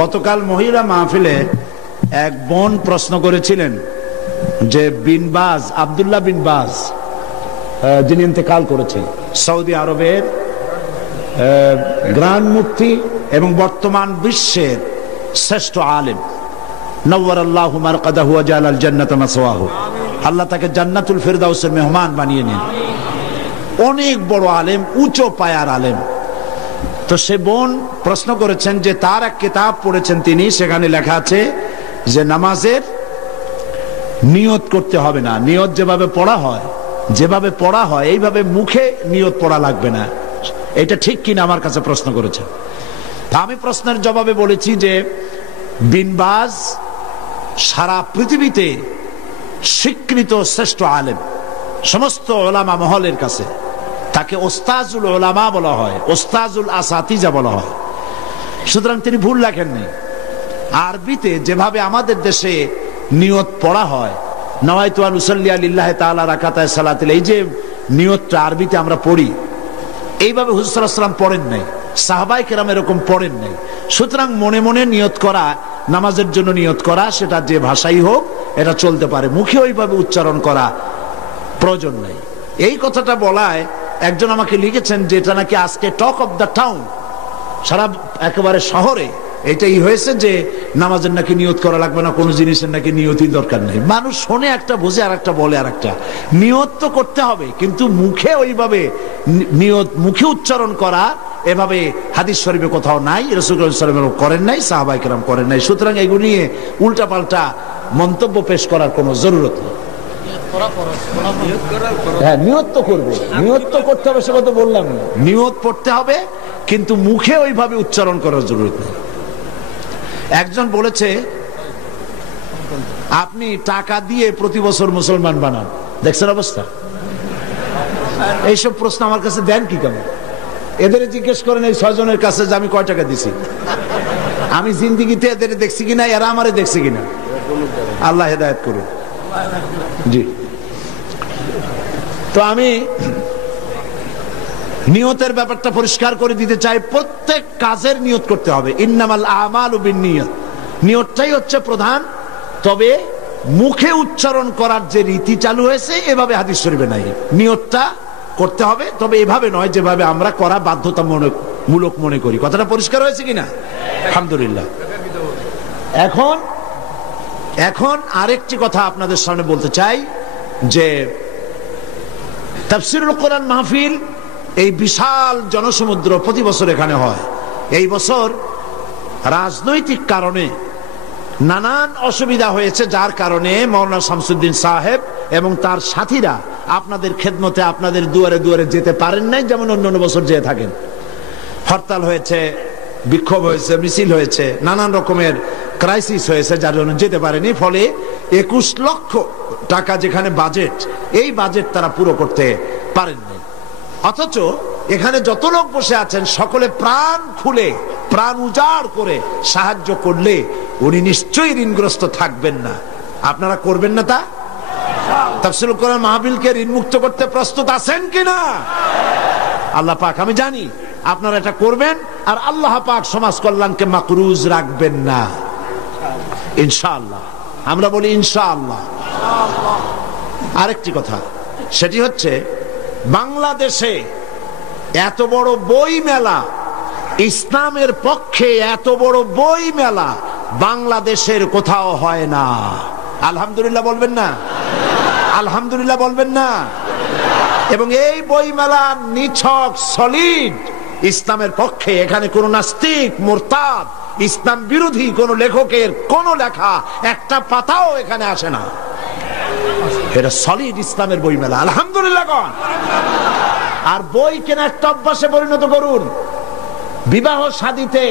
গতকাল মহিলা মাহফিলে এক বোন প্রশ্ন করেছিলেন যে বিন বাজ, আব্দুল্লাহ বিন বাজ, যিনি ইন্তেকাল করেছেন, সৌদি আরবের গ্রান্ড মুফতি এবং বর্তমান বিশ্বের শ্রেষ্ঠ আলেম, নওয়ারাল্লাহু মারকাদাহু ওয়া জাআলাল জান্নাতা মাসওয়াহু, আল্লাহ তাকে জান্নাতুল ফিরদাউসের মেহমান বানিয়ে নেন। অনেক বড় আলেম, উঁচু পায়ার আলেম। তো সে বোন প্রশ্ন করেছেন যে তার এক কিতাব পড়েছেন তিনি, সেখানে লেখা আছে যে নামাজের নিয়ত করতে হবে না, নিয়ত যেভাবে পড়া হয় এইভাবে মুখে নিয়ত পড়া লাগবে না। এটা ঠিক কিনা আমার কাছে প্রশ্ন করেছেন। তা আমি প্রশ্নের জবাবে বলেছি যে বিন বাজ সারা পৃথিবীতে স্বীকৃত শ্রেষ্ঠ আলেম, সমস্ত ওলামা মহলের কাছে তাকে ওস্তাজুল ওলামা বলা হয়, ওস্তাজুল আসাতিজা বলা হয়। সুতরাং তিনি ভুল লেখেননি। আরবিতে যেভাবে আমাদের দেশে নিয়ত পড়া হয়, নওয়াইতু আন উসাল্লি লিল্লাহি তাআলা রাকাতায় সালাতিল, এই যে নিয়তটা আরবিতে আমরা পড়ি, এইভাবে হুজুর সাল্লাল্লাহু আলাইহি ওয়াসাল্লাম পড়েন নাই, সাহাবায়ে কেরাম এরকম পড়েন নাই। সুতরাং মনে মনে নিয়ত করা, নামাজের জন্য নিয়ত করা, সেটা যে ভাষাই হোক এটা চলতে পারে, মুখে ওইভাবে উচ্চারণ করা প্রয়োজন নেই। এই কথাটা বলায় একজন আমাকে লিখেছেন যে এটা নাকি আজকে টক অফ দ্য টাউন, সারা একেবারে শহরে এটাই হয়েছে যে নামাজের নাকি নিয়ত করা লাগবে না, কোনো জিনিসের নাকি নিয়তই দরকার নেই। মানুষ শোনে একটা, বোঝে আর একটা, বলে আর একটা। নিয়ত তো করতে হবে, কিন্তু মুখে ওইভাবে নিয়ত, মুখে উচ্চারণ করা এভাবে হাদিস শরীফে কোথাও নাই, রাসূলুল্লাহ সাল্লাল্লাহু আলাইহি ওয়াসাল্লাম করেন নাই, সাহাবায়ে কেরাম করেন নাই। সুতরাং এগুলো নিয়ে উল্টাপাল্টা মন্তব্য পেশ করার কোনো জরুরত নেই। হ্যাঁ, নিয়ত তো করবে, নিয়ত তো করতে হবে, সে কথা বললাম না। নিয়ত পড়তে হবে, কিন্তু মুখে ওইভাবে উচ্চারণ করার জরুরত নেই। একজন বলেছে আপনি টাকা দিয়ে প্রতি বছর মুসলমান বানান, দেখছেন অবস্থা? এইসব প্রশ্ন আমার কাছে দেন কি কেমন? এদের জিজ্ঞেস করেন এই 6 জনের কাছে যে আমি কয় টাকা দিছি, আমি জিন্দিগিতে এদের দেখছি কিনা, এরা আমারে দেখছে কিনা। আল্লাহ হেদায়েত করুন। জি, তো আমি নিয়তের ব্যাপারটা পরিষ্কার করে দিতে চাই। প্রত্যেক কাজের নিয়ত করতে হবে। ইন্নামাল আমালু বিন্নিয়াত, নিয়তটাই হচ্ছে প্রধান। তবে মুখে উচ্চারণ করার যে রীতি চালু হয়েছে, এভাবে হাদিস শরীফে নাই। নিয়তটা করতে হবে, তবে এভাবে নয় যেভাবে আমরা করা বাধ্যতামূলক মনে করি। কথাটা পরিষ্কার হয়েছে কিনা? আলহামদুলিল্লাহ। এখন আরেকটি কথা আপনাদের সামনে বলতে চাই যে তাফসীরুল কোরআন মাহফিল, এই বিশাল জনসমুদ্র প্রতি বছর এখানে হয়। এই বছর রাজনৈতিক কারণে নানান অসুবিধা হয়েছে, যার কারণে মাওলানা শামসুদ্দিন সাহেব এবং তার সাথীরা আপনাদের খেদমতে, আপনাদের দুয়ারে দুয়ারে যেতে পারেন নাই, যেমন অন্যান্য বছর যেয়ে থাকেন। হরতাল হয়েছে, বিক্ষোভ হয়েছে, মিছিল হয়েছে, নানান রকমের ক্রাইসিস হয়েছে, যার জন্য যেতে পারেনি। ফলে 21 লক্ষ টাকা যেখানে বাজেট, এই বাজেট তারা পুরো করতে পারেননি। অথচ এখানে যত লোক বসে আছেন সকলে প্রাণ খুলে, প্রাণ উজাড় করে সাহায্য করলে উনি নিশ্চয়ই ঋণগ্রস্ত থাকবেন না। আপনারা করবেন না তা? তাফসীরুল কোরআন মাহফিলকে ঋণ মুক্ত করতে প্রস্তুত আছেন কিনা? আল্লাহ পাক, আমি জানি আপনারা এটা করবেন, আর আল্লাহ পাক সমাজ কল্যাণকে মাকরুজ রাখবেন না, ইনশাআল্লাহ। আমরা বলি ইনশাআল্লাহ। আরেকটি কথা, সেটি হচ্ছে বাংলাদেশে এত বড় বই মেলা, ইসলামের পক্ষে এত বড় বই মেলা বাংলাদেশের কোথাও হয় না। আলহামদুলিল্লাহ বলবেন না? আলহামদুলিল্লাহ বলবেন না? এবং এই বই মেলা নিছক সলিড ইসলামের পক্ষে। এখানে কোন নাস্তিক, মুরতাদ, ইসলাম বিরোধী কোন লেখকের কোন লেখা একটা পাতাও এখানে আসে না। এটা সলিড ইসলামের বই মেলা। আলহামদুলিল্লাহ কোন? আর বই কেনা একটা অভ্যাসে পরিণত করুন। বিবাহ শাদীতে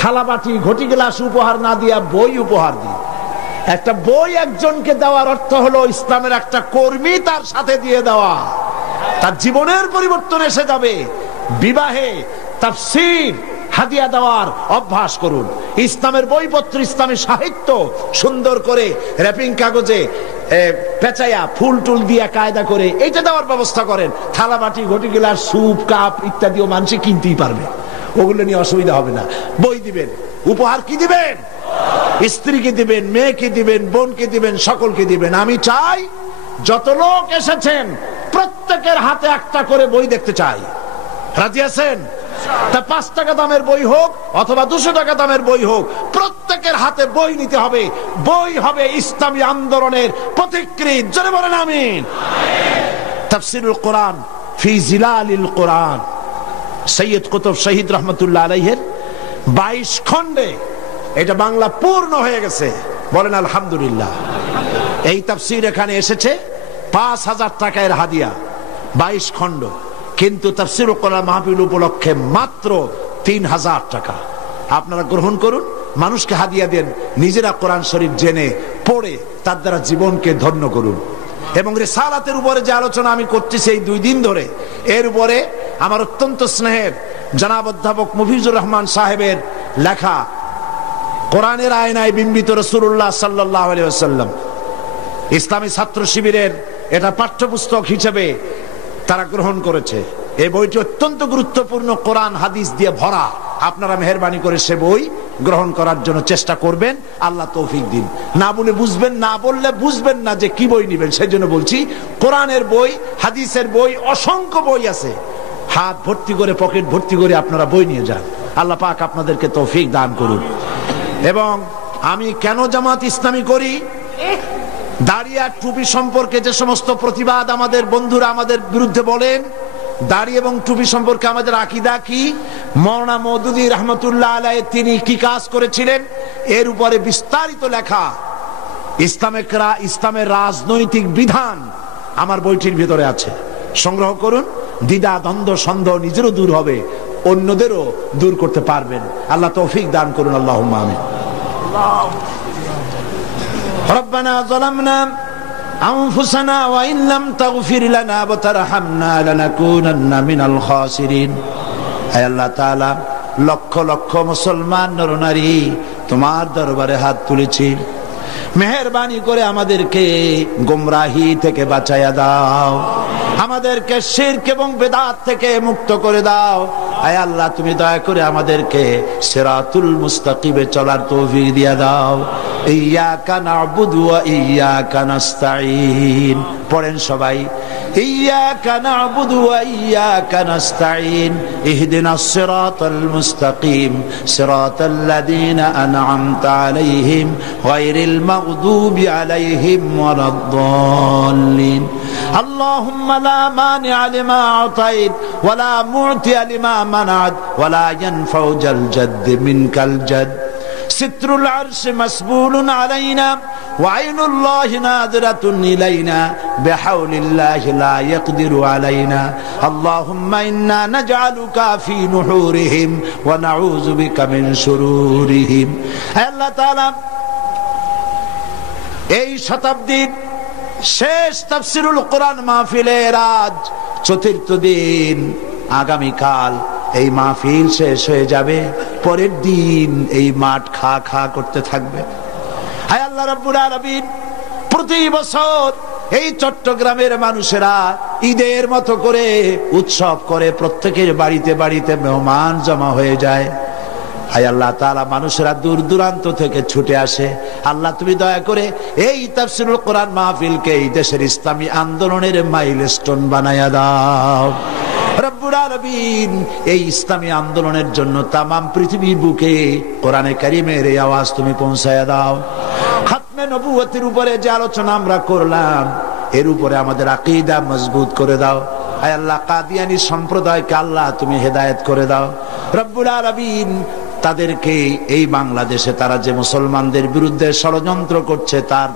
থালাবাটি, ঘটি গ্লাস উপহার না দিয়া বই উপহার দিন। একটা বই একজনকে দেওয়ার অর্থ হলো ইসলামের একটা কর্মী তার সাথে দিয়ে দেওয়া, তার জীবনের পরিবর্তন এসে যাবে। বিবাহে তাফসীর হাদিয়া দেওয়ার অভ্যাস করুন। ইসলামের বইপত্র, ইসলামী সাহিত্য সুন্দর করে র্যাপিং কাগজে পেঁচাইয়া ফুল টুল দিয়া কায়দা করে এইটা দেওয়ার ব্যবস্থা করেন। থালাবাটি, ঘটি গ্লাস, স্যুপ, কাপ ইত্যাদিও মানুষ কিনতেই পারবে, ওগুলো নিয়ে অসুবিধা হবে না। বই দিবেন, উপহার কি দিবেন? স্ত্রীকে দিবেন, মেয়েকে দিবেন, বোনকে দিবেন, সকলকে দিবেন। আমি চাই যত লোক এসেছেন প্রত্যেকের হাতে একটা করে বই দেখতে চাই। রাজি আছেন? তা 5 টাকা দামের বই হোক অথবা 200 টাকা দামের বই হোক, প্রত্যেকের হাতে বই নিতে হবে। বই হবে ইসলামী আন্দোলনের প্রতিকৃত। জোরে বলেন আমিন। তাফসীরুল কোরআন ফি জিলালিল কোরআন, সৈয়দ কুতুব শহীদ রহমতুল্লাহ আলাইহির 22 খণ্ডে এটা বাংলা পূর্ণ হয়ে গেছে। বলেন আলহামদুলিল্লাহ। এই তাফসীর এখানে এসেছে 5000 টাকার হাদিয়া, 22 খণ্ড। কিন্তু তাফসীরুল কোরআন মাহফিল উপলক্ষে মাত্র 3000 টাকা। আপনারা গ্রহণ করুন, মানুষকে হাদিয়া দেন, নিজেরা কোরআন শরীফ জেনে পড়ে তার দ্বারা জীবনকে ধন্য করুন। এবং রিসালাতের উপরে যে আলোচনা আমি করতেছি এই 2 দিন ধরে, এর উপরে আমার অত্যন্ত স্নেহের জনাব অধ্যাপক মফিজুর রহমান সাহেবের লেখা কোরআনের আয়নায় বিম্বিত রাসূলুল্লাহ সাল্লাল্লাহু আলাইহি ওয়াসাল্লাম, ইসলামী ছাত্র শিবিরের এটা পাঠ্যপুস্তক হিসেবে তারা গ্রহণ করেছে। এই বইটি অত্যন্ত গুরুত্বপূর্ণ, কোরআন হাদিস দিয়ে ভরা। আপনারা মেহেরবানি করে সে বই গ্রহণ করার জন্য চেষ্টা করবেন। আল্লাহ তৌফিক দিন। না বলে বুঝবেন, না বললে বুঝবেন না যে কি বই নেবেন। সেই জন্য বলছি, কোরআনের বই, হাদিসের বই, অসংখ্য বই আছে। হাত ভর্তি করে, পকেট ভর্তি করে আপনারা বই নিয়ে যান। আল্লাহ পাক আপনাদেরকে তৌফিক দান করুন। এবং আমি কেন জামাত ইসলামী করি, দাড়ি আর টুপি সম্পর্কে যে সমস্ত প্রতিবাদ আমাদের বন্ধুরা আমাদের বিরুদ্ধে বলেন, দাড়ি এবং টুপি সম্পর্কে আমাদের আকীদা কি, মাওলানা মওদুদী রহমতুল্লাহ আলাইহি তিনি কি কাজ করেছিলেন, এর উপরে বিস্তারিত লেখা ইসলামের রাজনৈতিক বিধান আমার বইটির ভিতরে আছে, সংগ্রহ করুন। দ্বিধা দ্বন্দ্ব সন্দেহ নিজেরও দূর হবে, অন্যদেরও দূর করতে পারবেন। আল্লাহ তৌফিক দান করুন, আল্লাহুম্মা আমিন। রব্বানা যালামনা আনফুসানা ওয়া ইন লাম তাগফির লানা ওয়া তারহামনা লানাকুনান্না মিনাল খাসিরিন। হে আল্লাহ তাআলা, লক্ষ লক্ষ মুসলমান নরনারী তোমার দরবারে হাত তুলেছি, মেহেরবানি করে আমাদেরকে গোমরাহি থেকে বাঁচাইয়া দাও, আমাদেরকে শিরক এবং বিদআত থেকে মুক্ত করে দাও। আয় আল্লাহ, তুমি দয়া করে আমাদেরকে সিরাতুল মুস্তাকিমে চলার তৌফিক দিয়া দাও। ইয়্যাকা না'বুদু ওয়া ইয়্যাকা নাস্তাঈন। পড়েন সবাই, ইয়্যাকা না'বুদু ওয়া ইয়্যাকা নাস্তাঈন, ইহদিনাস সিরাতাল মুস্তাকিম, সিরাতাল লাযীনা আন'আমতা আলাইহিম গায়রিল মাগদুবি আলাইহিম ওয়ালাদ-দাল্লিন। আল্লাহুম্মা লা মানি'a লিমা আ'তাইত ওয়া লা মু'তিয়া লিমা মানা'ত ওয়া লা ইয়ানফা'ু যাল জাদ্দি মিনকাল জাদ। সিত্রুল আরশি মাসবুলুন আলাইনা ওয়া আইনুল্লাহি নাযিরাতুন ইলাইনা বিহাউলিল্লাহি লা ইয়াকদিরু আলাইনা। আল্লাহুম্মা ইন্না নাজআলুকা ফি নুহুরিহিম ওয়া নাউযু বিকা মিন শুরুরিহিম। আল্লাহ তাআলা, এই শতাব্দীর শেষ তাফসীরুল কোরআন মাহফিলের আজ চতুর্থ দিন, আগামীকাল এই মাহফিল শেষ হয়ে যাবে, পরের দিন এই মাঠ খা খা করতে থাকবে। হায় আল্লাহ রাব্বুল আলামিন, প্রতি বছর এই চট্টগ্রামের মানুষেরা ঈদের মতো করে উৎসব করে, প্রত্যেকের বাড়িতে বাড়িতে মেহমান জমা হয়ে যায়। হায় আল্লাহ তাআলা, মানুষেরা দূর দূরান্ত থেকে ছুটে আসে। আল্লাহ, তুমি দয়া করে এই তাফসীরুল কোরআন মাহফিলকে এই দেশের ইসলামী আন্দোলনের মাইলস্টোন বানায়া দাও রব্বুল আলামিন। এই ইসলামী আন্দোলনের জন্য তামাম পৃথিবী বুকে কোরআনে কারীমের এই আওয়াজ তুমি পৌঁছায়া দাও। খাতমে নবুয়তের উপরে যে আলোচনা আমরা করলাম, এর উপরে আমাদের আকীদা মজবুত করে দাও। হায় আল্লাহ, কাদিয়ানী সম্প্রদায়কে আল্লাহ তুমি হেদায়েত করে দাও রব্বুল আলামিন। তাদেরকে এই বাংলাদেশে তারা যে মুসলমানদের বিরুদ্ধে ষড়যন্ত্র করছে, তার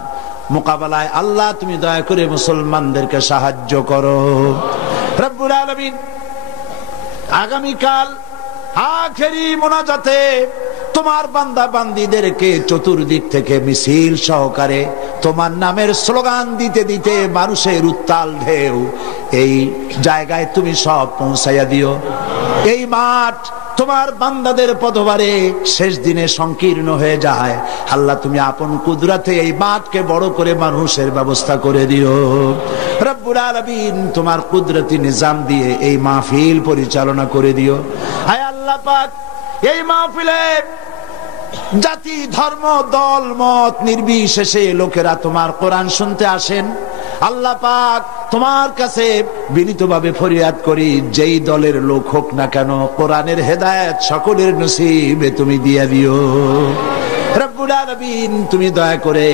মোকাবেলায় আল্লাহ তুমি দয়া করে মুসলমানদেরকে সাহায্য করো রব্বুল আলামিন। আগামীকাল আখেরি মোনাজাতে তোমার বান্দা বান্দীদেরকে চতুর্দিক থেকে মিছিল সহকারে তোমার নামের স্লোগান দিতে দিতে মানুষের উত্তাল ঢেউ এই জায়গায় তুমি সব পৌঁছাইয়া দিও। এই মাঠ তোমার বান্দাদের পদভারে শেষ দিনে সংকীর্ণ হয়ে যায়। আল্লাহ, তুমি আপন কুদরতে এই মাঠকে বড় করে মানুষের ব্যবস্থা করে দিও রব্বুল আলামিন। তোমার কুদরতি নিজাম দিয়ে এই মাহফিল পরিচালনা করে দিও। হায় আল্লাহ পাক, এই মাহফিলে জাতি ধর্ম দল মত নির্বিশেষে লোকেরা তোমার কোরআন শুনতে আসেন। আল্লাহ পাক, তোমার কাছে বিনীতভাবে ফরিয়াদ করি, যেই দলের লোক হোক না কেন, কোরআনের হেদায়েত সকলের নসিবে তুমি দিয়ে দিও রব্বুল আলামিন। তুমি দয়া করে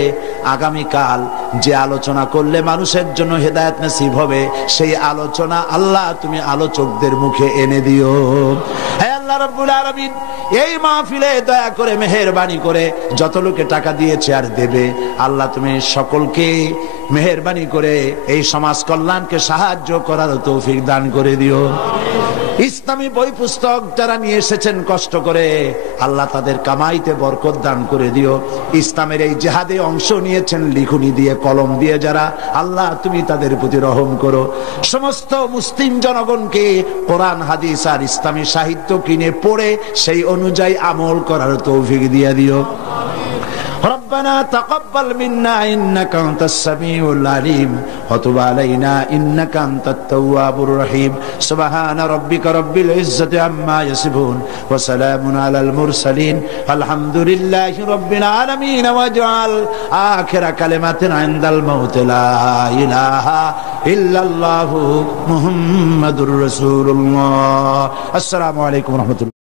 আগামীকাল যে আলোচনা করলে মানুষের জন্য হেদায়েত নসিব হবে, সেই আলোচনা আল্লাহ তুমি আলোচকদের মুখে এনে দিও। হে আল্লাহ রব্বুল আলামিন, এই মাহফিলে দয়া করে মেহেরবানি করে যত লোকে টাকা দিয়েছে আর দেবে, আল্লাহ তুমি সকলকে মেহেরবানি করে এই সমাজ কল্যাণকে সাহায্য করার তৌফিক দান করে দিও। ইসলামী বই পুস্তক যারা নিয়ে এসেছেন কষ্ট করে, আল্লাহ তাদের কামাইতে বরকত দান করে দিও। ইসলামের এই জিহাদে অংশ নিয়েছেন লিখুনি দিয়ে কলম দিয়ে যারা, আল্লাহ তুমি তাদের প্রতি রহম করো। সমস্ত মুসলিম জনগণকে কোরআন হাদিস আর ইসলামী সাহিত্য কিনে পড়ে সেই অনুযায়ী আমল করার তৌফিক দিয়ে দিও। ربنا تقبل منا إنك أنت السميع العليم وتب علينا إنك أنت التواب الرحيم سبحان ربك رب العزة عما يصفون وسلام على المرسلين الحمد لله رب العالمين واجعل آخر كلمة عند الموت لا إله إلا الله محمد رسول الله. السلام عليكم ورحمة الله.